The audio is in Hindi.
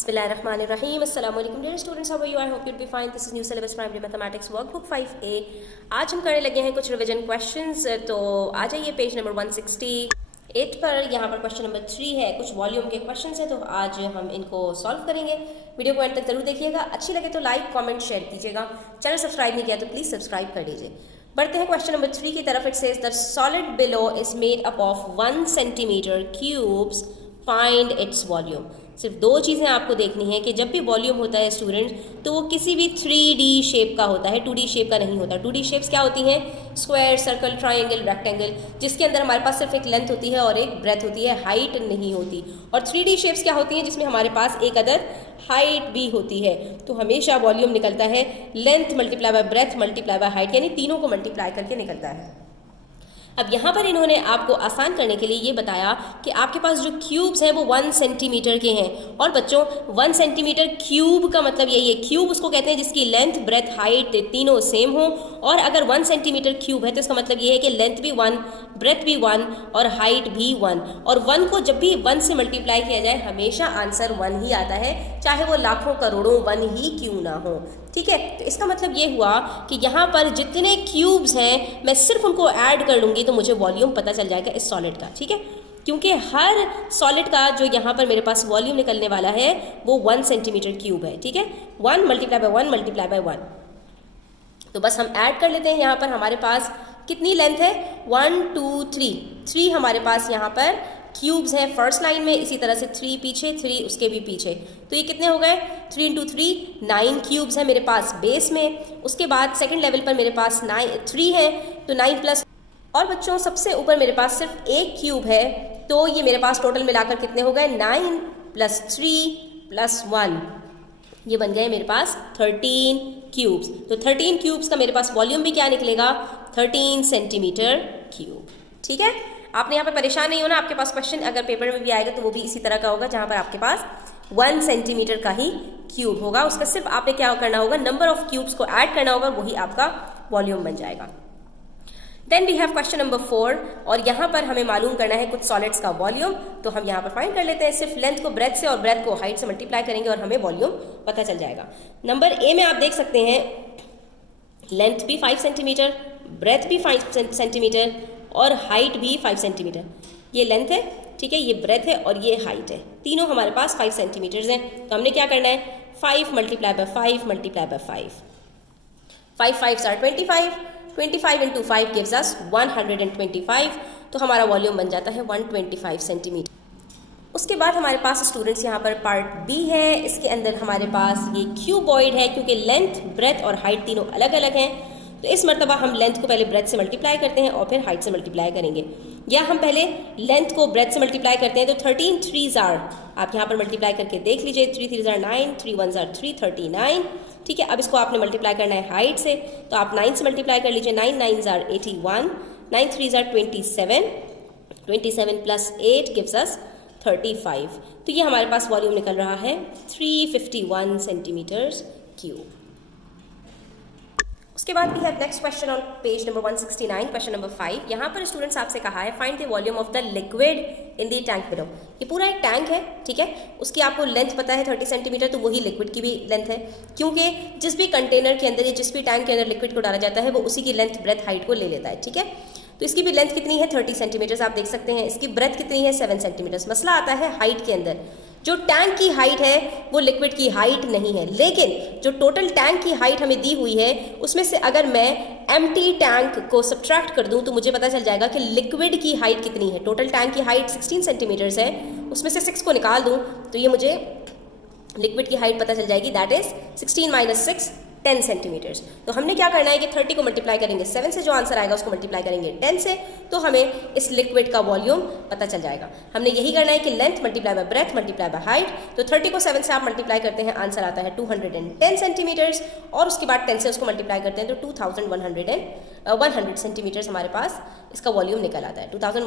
बिस्मिल्लाहिर्रहमानिर्रहीम। अस्सलाम वालेकुम dear students, how are you? I hope you be fine. This is new syllabus primary mathematics workbook 5A। आज हम करने लगे हैं कुछ रिवीजन क्वेश्चंस। तो आ जाइए पेज नंबर 168 पर। यहाँ पर क्वेश्चन नंबर 3 है, कुछ वॉल्यूम के क्वेश्चंस हैं, तो आज हम इनको सॉल्व करेंगे। वीडियो को एंड तक जरूर देखिएगा, अच्छी लगे तो लाइक कमेंट शेयर कीजिएगा। चैनल सब्सक्राइब नहीं किया तो प्लीज़ सब्सक्राइब कर लीजिए। बढ़ते हैं क्वेश्चन नंबर 3 की तरफ। It says the solid below is made up of 1 centimetre cubes, find its volume. सिर्फ दो चीज़ें आपको देखनी है कि जब भी वॉल्यूम होता है स्टूडेंट, तो वो किसी भी 3D शेप का होता है, 2D शेप का नहीं होता। 2D शेप्स क्या होती हैं? स्क्वायर, सर्कल, ट्राइंगल, रेक्टेंगल, जिसके अंदर हमारे पास सिर्फ एक लेंथ होती है और एक ब्रेथ होती है, हाइट नहीं होती। और 3D शेप्स क्या होती हैं? जिसमें हमारे पास एक अदर हाइट भी होती है। तो हमेशा वॉल्यूम निकलता है length multiply by breath multiply by height, यानी तीनों को मल्टीप्लाई करके निकलता है। अब यहाँ पर इन्होंने आपको आसान करने के लिए ये बताया कि आपके पास जो क्यूब्स हैं वो 1 सेंटीमीटर के हैं। और बच्चों 1 सेंटीमीटर क्यूब का मतलब यही है, क्यूब उसको कहते हैं जिसकी लेंथ ब्रेथ हाइट तीनों सेम हो। और अगर 1 सेंटीमीटर क्यूब है तो इसका मतलब ये है कि लेंथ भी 1, ब्रेथ भी 1 और हाइट भी 1। और 1 को जब भी 1 से मल्टीप्लाई किया जाए हमेशा आंसर 1 ही आता है, चाहे वो लाखों करोड़ों 1 ही क्यों ना हो। ठीक है, तो इसका मतलब ये हुआ कि यहाँ पर जितने क्यूब्स हैं मैं सिर्फ उनको ऐड कर लूँगी तो मुझे वॉल्यूम पता चल जाएगा इस सॉलिड का। ठीक है, क्योंकि हर सॉलिड का जो यहाँ पर मेरे पास वॉल्यूम निकलने वाला है वो 1 सेंटीमीटर क्यूब है। ठीक है, 1 मल्टीप्लाई बाय 1 मल्टीप्लाई बाय 1। तो बस हम ऐड कर लेते हैं। यहाँ पर हमारे पास कितनी लेंथ है? 1 2 3 हमारे पास यहाँ पर क्यूब्स हैं फर्स्ट लाइन में, इसी तरह से 3 पीछे, 3 उसके भी पीछे। तो ये कितने हो गए? 3 × 3 9 क्यूब्स हैं मेरे पास बेस में। उसके बाद सेकंड लेवल पर मेरे पास 3 है, तो 9 प्लस, और बच्चों सबसे ऊपर मेरे पास सिर्फ एक क्यूब है, तो ये मेरे पास टोटल मिलाकर कितने हो गए? 9 + 3 + 1, ये बन गए मेरे पास 13 क्यूब्स। तो 13 क्यूब्स का मेरे पास वॉल्यूम भी क्या निकलेगा? 13 सेंटीमीटर क्यूब। ठीक है, आपने यहाँ पे परेशान नहीं होना। आपके पास क्वेश्चन अगर पेपर में भी आएगा तो वो भी इसी तरह का होगा, जहाँ पर आपके पास 1 सेंटीमीटर का ही क्यूब होगा। उसका सिर्फ आपने क्या करना होगा? नंबर ऑफ क्यूब्स को ऐड करना होगा, वही आपका वॉल्यूम बन जाएगा। Then we have question number 4, और यहाँ पर हमें मालूम करना है कुछ सॉलिड्स का वॉल्यूम। तो हम यहाँ पर फाइंड कर लेते हैं। सिर्फ लेंथ को ब्रेथ से और ब्रेथ को हाइट से मल्टीप्लाई करेंगे और हमें वॉल्यूम पता चल जाएगा। नंबर ए में आप देख सकते हैं लेंथ भी 5 सेंटीमीटर, ब्रेथ भी 5 सेंटीमीटर और हाइट भी 5 सेंटीमीटर। ये लेंथ है, ठीक है, ये ब्रेथ है और ये हाइट है, तीनों हमारे पास 5 सेंटीमीटर्स हैं। तो हमने क्या करना है? 5 multiply by 5 multiply by 5, 5 5s are 25, 25 × 5 gives us 125। तो हमारा वॉल्यूम बन जाता है 125 सेंटीमीटर। उसके बाद हमारे पास स्टूडेंट्स यहाँ पर पार्ट बी है। इसके अंदर हमारे पास ये क्यूबॉइड है, क्योंकि लेंथ ब्रेथ और हाइट तीनों अलग अलग हैं। तो इस मरतबा हम लेंथ को पहले ब्रेथ से मल्टीप्लाई करते हैं और फिर हाइट से मल्टीप्लाई करेंगे, या हम पहले लेंथ को ब्रेथ से मल्टीप्लाई करते हैं। तो 13 3s are, आप यहाँ पर मल्टीप्लाई करके देख लीजिए, 3 3s are 9, 3 1s are 3, 39। ठीक है, अब इसको आपने मल्टीप्लाई करना है हाइट से, तो आप 9 से मल्टीप्लाई कर लीजिए, 9 9s are 81, 9 3s are 27, 27 + 8 gives us 35। तो ये हमारे पास वॉल्यूम निकल रहा है 351 सेंटीमीटर क्यूब। उसके बाद we have next question on page number 169, question number 5। यहाँ पर स्टूडेंट्स आपसे कहा है find the volume of the liquid in the tank below. ये पूरा एक टैंक है, ठीक है, उसकी आपको लेंथ पता है 30 सेंटीमीटर, तो वही लिक्विड की भी लेंथ है, क्योंकि जिस भी कंटेनर के अंदर या जिस भी टैंक के अंदर लिक्विड को डाला जाता है वो उसी की लेंथ ब्रेथ हाइट को ले लेता है। ठीक है, तो इसकी भी लेंथ कितनी है? 30 सेंटीमीटर्स आप देख सकते हैं। इसकी ब्रेथ कितनी है? 7 सेंटीमीटर्स। मसला आता है हाइट के अंदर। जो टैंक की हाइट है वो लिक्विड की हाइट नहीं है, लेकिन जो टोटल टैंक की हाइट हमें दी हुई है उसमें से अगर मैं एम्प्टी टैंक को सब्ट्रैक्ट कर दूं तो मुझे पता चल जाएगा कि लिक्विड की हाइट कितनी है। टोटल टैंक की हाइट 16 सेंटीमीटर्स है, उसमें से 6 को निकाल दूं तो ये मुझे लिक्विड की हाइट पता चल जाएगी, दैट इज 16 - 6 10 सेंटीमीटर्स। तो हमने क्या करना है कि 30 को मल्टीप्लाई करेंगे 7 से, जो आंसर आएगा उसको मल्टीप्लाई करेंगे 10 से, तो हमें इस लिक्विड का वॉल्यूम पता चल जाएगा। हमने यही करना है कि length multiply by breath multiply by height. तो 30 को 7 से आप मल्टीप्लाई करते हैं, आंसर आता है 210 सेंटीमीटर्स, और उसके बाद 10 से उसको मल्टीप्लाई करते हैं तो 2100 सेंटीमीटर्स हमारे पास इसका वॉल्यूम निकल आता है। 2100